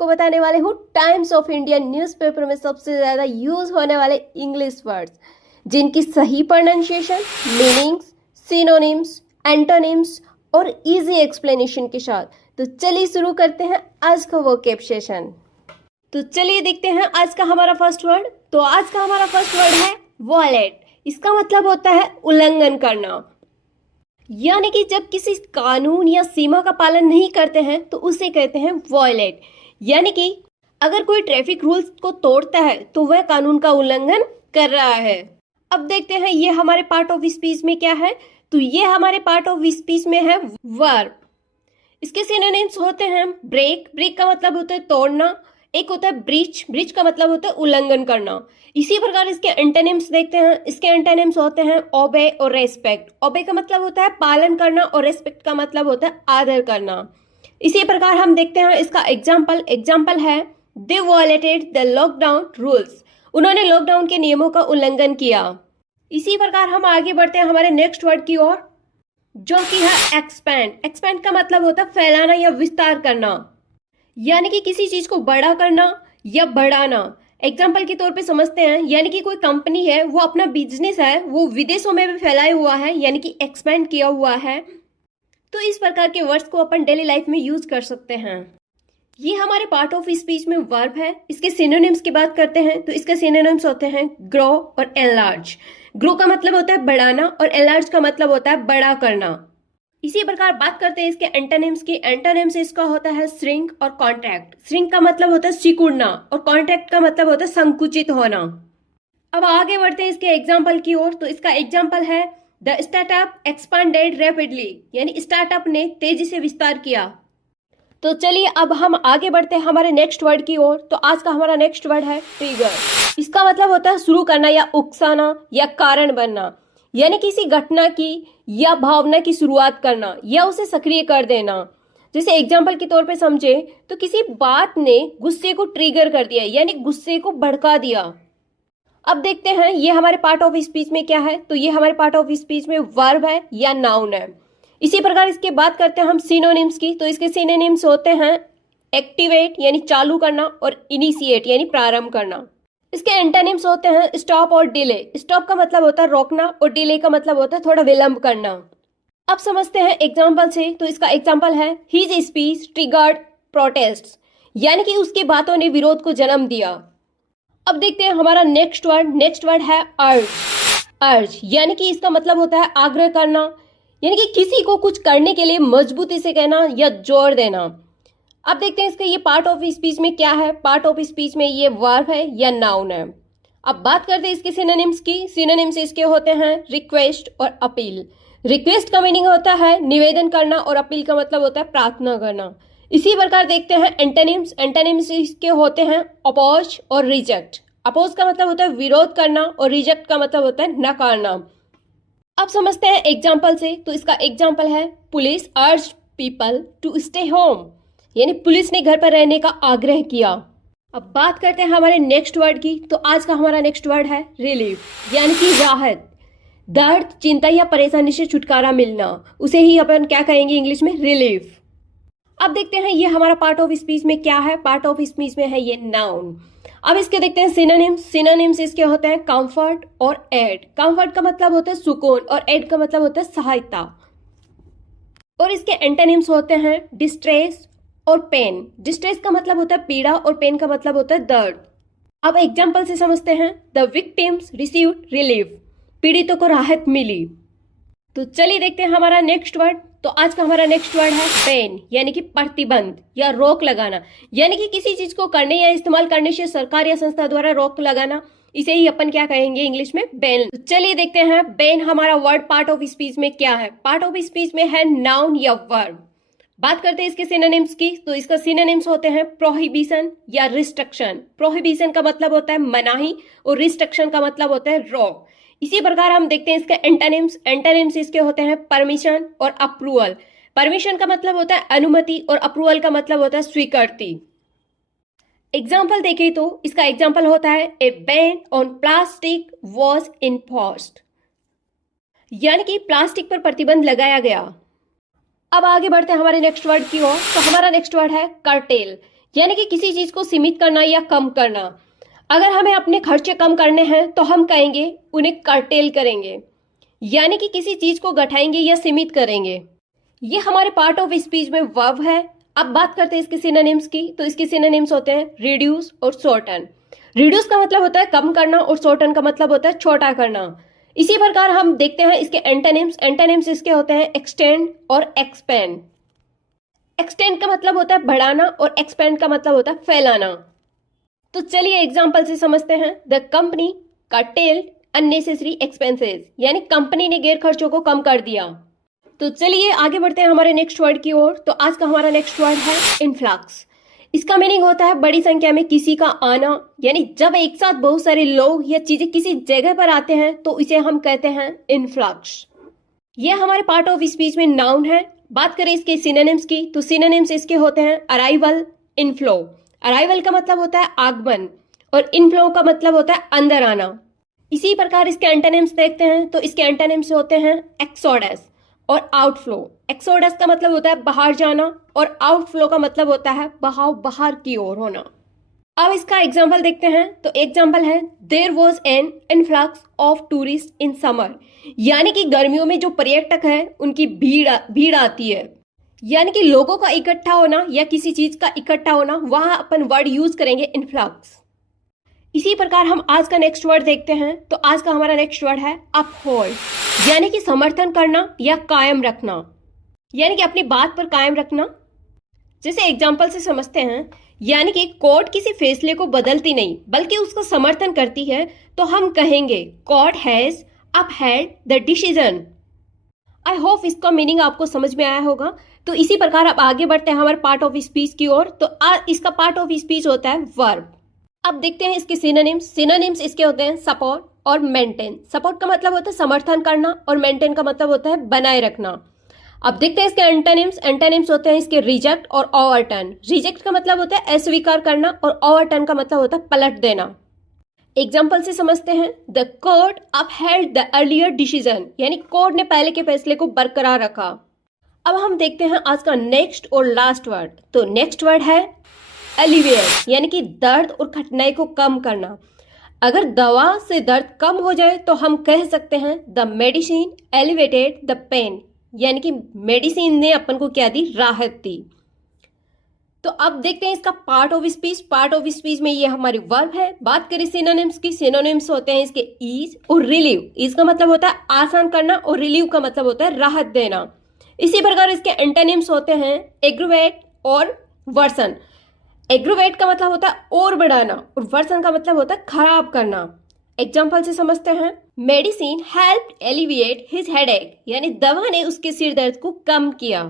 आपको बताने वाले हूँ टाइम्स ऑफ इंडिया न्यूज़पेपर में सबसे ज़्यादा यूज होने वाले इंग्लिश वर्ड्स, जिनकी सही प्रोनाउंसिएशन, मीनिंग्स, सिनोनिम्स, एंटोनिम्स और इजी एक्सप्लेनेशन के साथ। तो चलिए शुरू करते हैं आज का वोकैब सेशन। तो चलिए देखते हैं आज का हमारा फर्स्ट वर्ड। तो आज का हमारा फर्स्ट वर्ड है वॉयलेट। इसका मतलब होता है उल्लंघन करना, यानी कि जब किसी कानून या सीमा का पालन नहीं करते हैं तो उसे कहते हैं वॉयलेट। यानी कि अगर कोई ट्रैफिक रूल्स को तोड़ता है तो वह कानून का उल्लंघन कर रहा है। अब देखते हैं ये हमारे पार्ट ऑफ स्पीच में क्या है। तो ये हमारे पार्ट ऑफ स्पीच में है वर्ब। इसके सिनोनिम्स होते हैं ब्रेक। ब्रेक का मतलब होता है तोड़ना। एक होता है ब्रीच। ब्रीच का मतलब होता है उल्लंघन करना। इसी प्रकार इसके एंटोनिम्स देखते हैं। इसके एंटोनिम्स होते हैं ओबे और रेस्पेक्ट। ओबे का मतलब होता है पालन करना और रेस्पेक्ट का मतलब होता है आदर करना। इसी प्रकार हम देखते हैं इसका एग्जाम्पल है दे वॉयलेटेड द लॉकडाउन रूल्स। उन्होंने लॉकडाउन के नियमों का उल्लंघन किया। इसी प्रकार हम आगे बढ़ते हैं हमारे नेक्स्ट वर्ड की ओर, जो कि है एक्सपैंड। एक्सपैंड का मतलब होता है फैलाना या विस्तार करना, यानी कि किसी चीज को बड़ा करना या बढ़ाना। एग्जाम्पल के तौर पे समझते हैं, यानी कि कोई कंपनी है, वो अपना बिजनेस है वो विदेशों में भी फैलाया हुआ है, यानी कि एक्सपेंड किया हुआ है। तो इस प्रकार के वर्ड्स को अपन डेली लाइफ में यूज कर सकते हैं। ये हमारे पार्ट ऑफ स्पीच में वर्ब है। इसके सिनोनिम्स की बात करते हैं तो इसके सिनोनिम्स होते हैं ग्रो और एनलार्ज। ग्रो का मतलब होता है बढ़ाना और एनलार्ज का मतलब होता है बड़ा करना। इसी प्रकार बात करते हैं इसके एंटोनिम्स की। एंटोनिम्स इसका होता है श्रिंक और कॉन्ट्रैक्ट। श्रिंक का मतलब होता है सिकुड़ना और कॉन्ट्रैक्ट का मतलब होता है संकुचित होना। अब आगे बढ़ते हैं इसके एग्जाम्पल की ओर। तो इसका एग्जाम्पल है द स्टार्टअप एक्सपांडेड रैपिडली, यानी स्टार्टअप ने तेजी से विस्तार किया। तो चलिए अब हम आगे बढ़ते हैं हमारे नेक्स्ट वर्ड की ओर। तो आज का हमारा नेक्स्ट वर्ड है ट्रिगर। इसका मतलब होता है शुरू करना या उकसाना या कारण बनना, यानी किसी घटना की या भावना की शुरुआत करना या उसे सक्रिय कर देना। जैसे एग्जाम्पल के तौर पे समझे तो किसी बात ने गुस्से को ट्रिगर कर दिया, यानी गुस्से को भड़का दिया। अब देखते हैं ये हमारे पार्ट ऑफ स्पीच में क्या है। तो ये हमारे पार्ट ऑफ स्पीच में वर्ब है या नाउन है। इसी प्रकार इसके बात करते हैं हम सिनोनिम्स की। तो इसके सिनोनिम्स होते हैं एक्टिवेट यानी चालू करना और इनिशिएट यानी प्रारंभ करना। इसके एंटोनिम्स होते हैं स्टॉप और डिले। स्टॉप का मतलब होता है रोकना और डिले का मतलब होता है थोड़ा विलंब करना। अब समझते हैं एग्जाम्पल से। तो इसका एग्जाम्पल है हिज स्पीच ट्रिगर्ड प्रोटेस्ट, यानी कि उसकी बातों ने विरोध को जन्म दिया। अब देखते हैं हमारा नेक्स्ट वर्ड है अर्ज। अर्ज यानी कि इसका मतलब होता है आग्रह करना, यानी कि किसी को कुछ करने के लिए मजबूती से कहना या जोर देना। अब देखते हैं इसका ये पार्ट ऑफ स्पीच में क्या है। पार्ट ऑफ स्पीच में ये वर्ब है या नाउन है। अब बात करते हैं इसके सिनोनिम्स की। सिनोनिम्स इसके होते हैं रिक्वेस्ट और अपील। रिक्वेस्ट का मीनिंग होता है निवेदन करना और अपील का मतलब होता है प्रार्थना करना। इसी प्रकार देखते हैं एंटोनिम्स। एंटोनिम्स इसके होते हैं अपोज और रिजेक्ट। अपोज का मतलब होता है विरोध करना और रिजेक्ट का मतलब होता है नकारना। अब समझते हैं एग्जाम्पल से। तो इसका एग्जाम्पल है police urge people to stay home, यानी पुलिस ने घर पर रहने का आग्रह किया। अब बात करते हैं हमारे नेक्स्ट वर्ड की। तो आज का हमारा नेक्स्ट वर्ड है रिलीफ, यानी कि राहत। दर्द, चिंता या परेशानी से छुटकारा मिलना, उसे ही अपन क्या कहेंगे इंग्लिश में, रिलीफ। अब देखते हैं ये हमारा पार्ट ऑफ स्पीच में क्या है। पार्ट ऑफ स्पीच में है ये नाउन। अब इसके देखते हैं सिनोनिम्स। सिनोनिम्स इसके होते हैं कंफर्ट और एड। कंफर्ट का मतलब होता है सुकून और एड का मतलब होता है सहायता। और इसके एंटोनिम्स होते हैं डिस्ट्रेस और पेन। डिस्ट्रेस का मतलब होता है पीड़ा और पेन का मतलब होता है दर्द। अब एग्जाम्पल से समझते हैं द विक्टिम्स रिसीव्ड रिलीफ, पीड़ितों को राहत मिली। तो चलिए देखते हैं हमारा नेक्स्ट वर्ड। तो आज का हमारा नेक्स्ट वर्ड है बैन, यानी कि प्रतिबंध या रोक लगाना, यानी कि किसी चीज को करने या इस्तेमाल करने से सरकार या संस्था द्वारा रोक लगाना, इसे ही अपन क्या कहेंगे इंग्लिश में, बैन। तो चलिए देखते हैं बैन हमारा वर्ड पार्ट ऑफ स्पीच में क्या है। पार्ट ऑफ स्पीच में है नाउन या वर्ब। बात करते हैं इसके सिनोनिम्स की। तो इसका सिनोनिम्स होते हैं प्रोहिबिशन या रिस्ट्रिक्शन। प्रोहिबिशन का मतलब होता है मनाही और रिस्ट्रिक्शन का मतलब होता है रोक। इसी प्रकार हम देखते हैं इसके एंटोनिम्स। एंटोनिम्स इसके होते हैं परमिशन और अप्रूवल। परमिशन का मतलब होता है अनुमति और अप्रूवल का मतलब होता है स्वीकृति। एग्जाम्पल देखें तो इसका एग्जाम्पल होता है a ban on plastic was enforced, यानी कि प्लास्टिक पर प्रतिबंध लगाया गया। अब आगे बढ़ते हैं हमारे नेक्स्ट वर्ड की ओर। तो हमारा नेक्स्ट वर्ड है कर्टेल, यानी कि किसी चीज को सीमित करना या कम करना। अगर हमें अपने खर्चे कम करने हैं तो हम कहेंगे उन्हें कर्टेल करेंगे, यानी कि किसी चीज को घटाएंगे या सीमित करेंगे। ये हमारे पार्ट ऑफ स्पीच में वर्ब है। अब बात करते हैं इसके सिनोनिम्स की। तो इसके सिनोनिम्स होते हैं रिड्यूस और शॉर्टन। रिड्यूस का मतलब होता है कम करना और शॉर्टन का मतलब होता है छोटा करना। इसी प्रकार हम देखते हैं इसके एंटोनिम्स। एंटोनिम्स इसके होते हैं एक्सटेंड और एक्सपेंड। एक्सटेंड का मतलब होता है बढ़ाना और एक्सपेंड का मतलब होता है फैलाना। तो चलिए एग्जांपल से समझते हैं। The company curtailed unnecessary expenses, यानी कंपनी ने गैर खर्चों को कम कर दिया। तो चलिए आगे बढ़ते हैं हमारे नेक्स्ट वर्ड की ओर। तो आज का हमारा नेक्स्ट वर्ड है इन्फ्लक्स। इसका मीनिंग होता है बड़ी संख्या में किसी का आना, यानी जब एक साथ बहुत सारे लोग या चीजें किसी जगह पर आते हैं तो इसे हम कहते हैं इन्फ्लक्स। यह हमारे पार्ट ऑफ स्पीच में नाउन है। बात करें इसके सिनोनिम्स की, तो सिनोनिम्स इसके होते हैं अराइवल, इनफ्लो। अराइवल का मतलब होता है आगमन और इनफ्लो का मतलब होता है अंदर आना। इसी प्रकार इसके एंटोनिम्स देखते हैं। तो इसके एंटोनिम्स होते हैं एक्सोडस और आउटफ्लो। एक्सोडस का मतलब होता है बाहर जाना और आउटफ्लो का मतलब होता है बहाव बाहर की ओर होना। अब इसका एग्जाम्पल देखते हैं। तो एग्जाम्पल है there was an influx of tourist in summer, यानी कि गर्मियों में जो पर्यटक है उनकी भीड़ आती है। यानी कि लोगों का इकट्ठा होना या किसी चीज का इकट्ठा होना, वहां अपन वर्ड यूज करेंगे इन्फ्लक्स। इसी प्रकार हम आज का नेक्स्ट वर्ड देखते हैं। तो आज का हमारा नेक्स्ट वर्ड है अपहोल्ड, यानी कि समर्थन करना या कायम रखना, यानी कि अपनी बात पर कायम रखना। जैसे एग्जांपल से समझते हैं, यानी कि कोर्ट किसी फैसले को बदलती नहीं बल्कि उसका समर्थन करती है, तो हम कहेंगे court has upheld the decision. I hope इसका मीनिंग आपको समझ में आया होगा। तो इसी प्रकार अब आगे बढ़ते हैं हमारे पार्ट ऑफ स्पीच की ओर। तो इसका पार्ट ऑफ स्पीच होता है वर्ब। अब देखते हैं इसके सिनोनिम्स। सिनोनिम्स इसके होते हैं सपोर्ट और मेंटेन। सपोर्ट का मतलब होता है समर्थन करना और मेंटेन का मतलब होता है बनाए रखना। अब देखते हैं इसके एंटोनिम्स। एंटोनिम्स होते हैं इसके रिजेक्ट और ओवरटर्न। रिजेक्ट का मतलब होता है अस्वीकार करना और ओवरटर्न का मतलब होता है पलट देना। एग्जाम्पल से समझते हैं। The court upheld the earlier decision, यानी कोर्ट ने पहले के फैसले को बरकरार रखा। अब हम देखते हैं आज का नेक्स्ट और लास्ट वर्ड। तो नेक्स्ट वर्ड है एलिविएट, यानी कि दर्द और कठिनाई को कम करना। अगर दवा से दर्द कम हो जाए तो हम कह सकते हैं the medicine elevated the pain, यानी कि मेडिसिन ने अपन को क्या दी, राहत दी। तो अब देखते हैं इसका part of speech. Part of speech में ये हमारी वर्ब है। बात करें सिनोनिम्स की। सिनोनिम्स होते हैं इसके ईज और रिलीव। ईज का मतलब होता है आसान करना और रिलीव का मतलब होता है राहत देना। इसी प्रकार इसके एंटोनिम्स होते हैं एग्रोवेट और वर्सन। एग्रोवेट का मतलब होता है और बढ़ाना और वर्सन का मतलब होता है खराब करना। एग्जाम्पल से समझते हैं। Medicine helped alleviate his headache, यानी दवा ने उसके सिर दर्द को कम किया।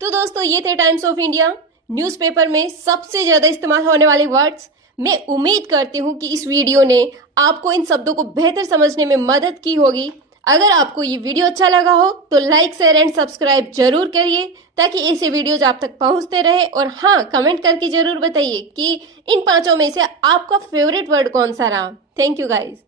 तो दोस्तों ये थे टाइम्स ऑफ इंडिया न्यूज़पेपर में सबसे ज्यादा इस्तेमाल होने वाले वर्ड्स। मैं उम्मीद करती हूँ कि इस वीडियो ने आपको इन शब्दों को बेहतर समझने में मदद की होगी। अगर आपको ये वीडियो अच्छा लगा हो तो लाइक शेयर एंड सब्सक्राइब जरूर करिए ताकि ऐसे वीडियोज आप तक पहुंचते रहे। और हाँ, कमेंट करके जरूर बताइए कि इन 5 में से आपका फेवरेट वर्ड कौन सा रहा। Thank you guys.